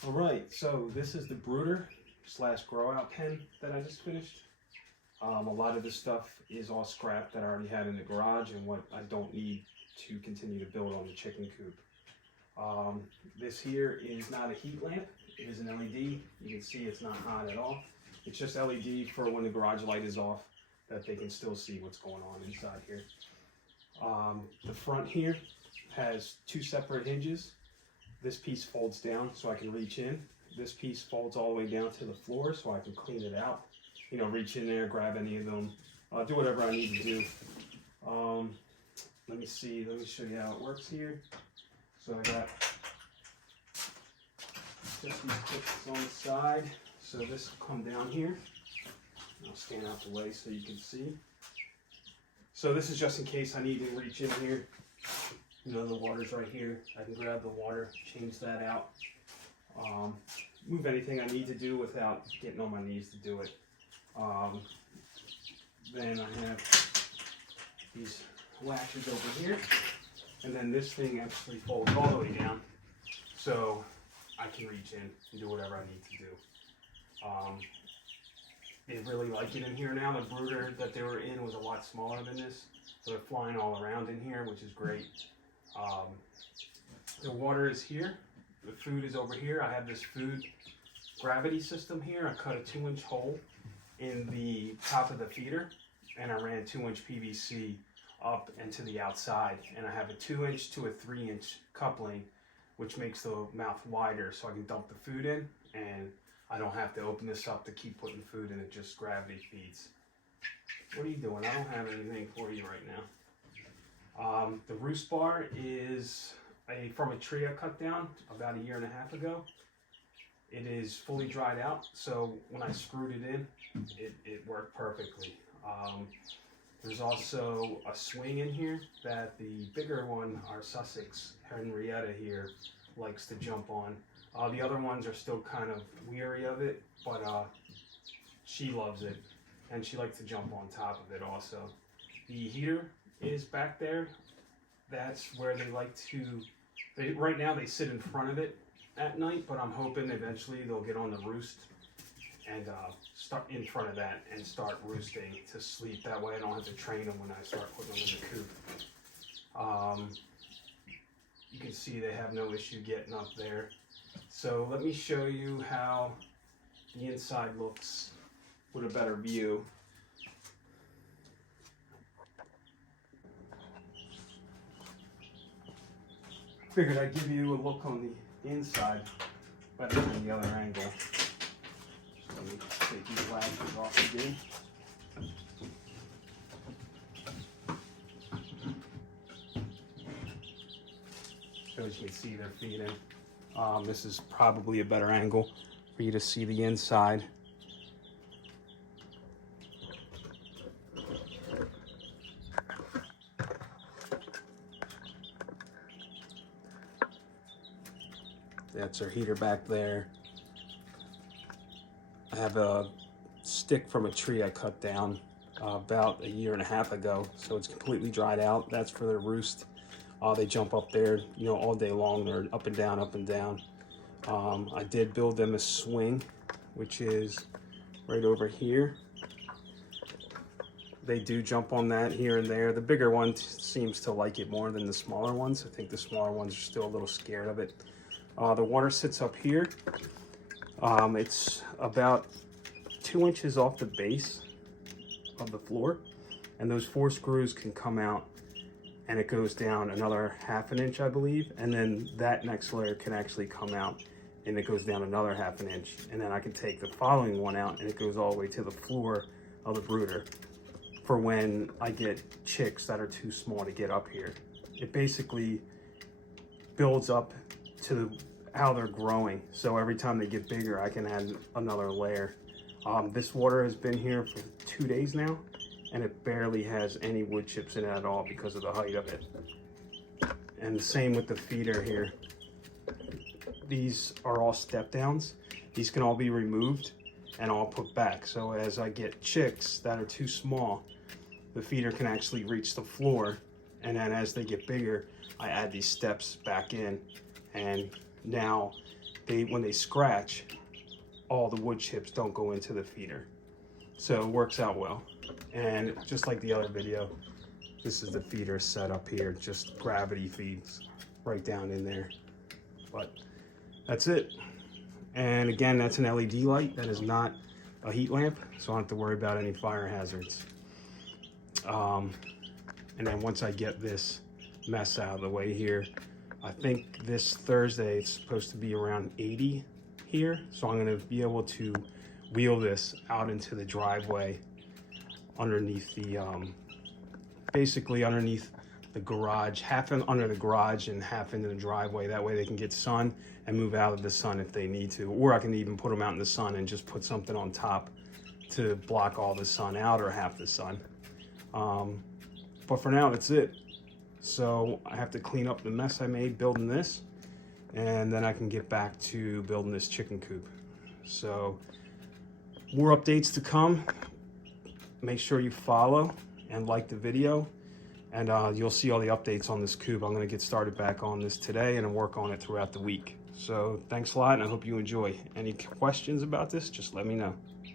All right, so this is the brooder slash grow out pen that I just finished. A lot of this stuff is all scrap that I already had in the garage and what I don't need to continue to build on the chicken coop. This here is not a heat lamp, it is an LED. You can see it's not hot at all. It's just LED for when the garage light is off, that they can still see what's going on inside here. The front here has two separate hinges. This piece folds down so I can reach in. This piece folds all the way down to the floor so I can clean it out. You know, reach in there, grab any of them, do whatever I need to do. Let me show you how it works here. So I got just these clips on the side. So this will come down here. I'll stand out the way so you can see. So this is just in case I need to reach in here. You know, the water's right here. I can grab the water, change that out, move anything I need to do without getting on my knees to do it. Then I have these latches over here, and then this thing actually folds all the way down, so I can reach in and do whatever I need to do. They really like it in here now. The brooder that they were in was a lot smaller than this, so they're flying all around in here, which is great. The water is here, the food is over here. I have this food gravity system here. I cut a 2-inch hole in the top of the feeder, and I ran 2-inch PVC up and to the outside, and I have a 2-inch to a 3-inch coupling, which makes the mouth wider so I can dump the food in, and I don't have to open this up to keep putting food in. It just gravity feeds. What are you doing? I don't have anything for you right now. The roost bar is from a tree I cut down about 1.5 years ago. It is fully dried out, so when I screwed it in, it worked perfectly. There's also a swing in here that the bigger one, our Sussex Henrietta here, likes to jump on. The other ones are still kind of weary of it, but she loves it, and she likes to jump on top of it also. The heater is back there. That's where they like to, right now they sit in front of it at night, but I'm hoping eventually they'll get on the roost and start in front of that and start roosting to sleep. That way I don't have to train them when I start putting them in the coop. You can see they have no issue getting up there. So let me show you how the inside looks with a better view. Figured I'd give you a look on the inside better than the other angle. So let me take these latches off again. So as you can see, they're feeding. This is probably a better angle for you to see the inside. That's our heater back there. I have a stick from a tree I cut down about 1.5 years ago, so it's completely dried out. That's for their roost. They jump up there, you know, all day long. They're up and down, up and down. I did build them a swing, which is right over here. They do jump on that here and there. The bigger one seems to like it more than the smaller ones. I think the smaller ones are still a little scared of it. The water sits up here. It's about 2 inches off the base of the floor, and those 4 screws can come out, and it goes down another 1/2 inch, I believe, and then that next layer can actually come out, and it goes down another 1/2 inch, and then I can take the following one out, and it goes all the way to the floor of the brooder for when I get chicks that are too small to get up here. It basically builds up to how they're growing, so every time they get bigger I can add another layer. This water has been here for 2 days now, and it barely has any wood chips in it at all because of the height of it. And the same with the feeder here. These are all step downs. These can all be removed and all put back, so as I get chicks that are too small, the feeder can actually reach the floor, and then as they get bigger I add these steps back in, and now when they scratch, all the wood chips don't go into the feeder. So it works out well. And just like the other video, this is the feeder set up here, just gravity feeds right down in there. But that's it. And again, that's an LED light. That is not a heat lamp, so I don't have to worry about any fire hazards. And then once I get this mess out of the way here, I think this Thursday it's supposed to be around 80 here, so I'm going to be able to wheel this out into the driveway underneath the basically underneath the garage, half under the garage and half into the driveway. That way they can get sun and move out of the sun if they need to, or I can even put them out in the sun and just put something on top to block all the sun out or half the sun. But for now, that's it. So I have to clean up the mess I made building this, and then I can get back to building this chicken coop. So more updates to come. Make sure you follow and like the video, and you'll see all the updates on this coop. I'm going to get started back on this today and work on it throughout the week. So thanks a lot, and I hope you enjoy. Any questions about this, just let me know.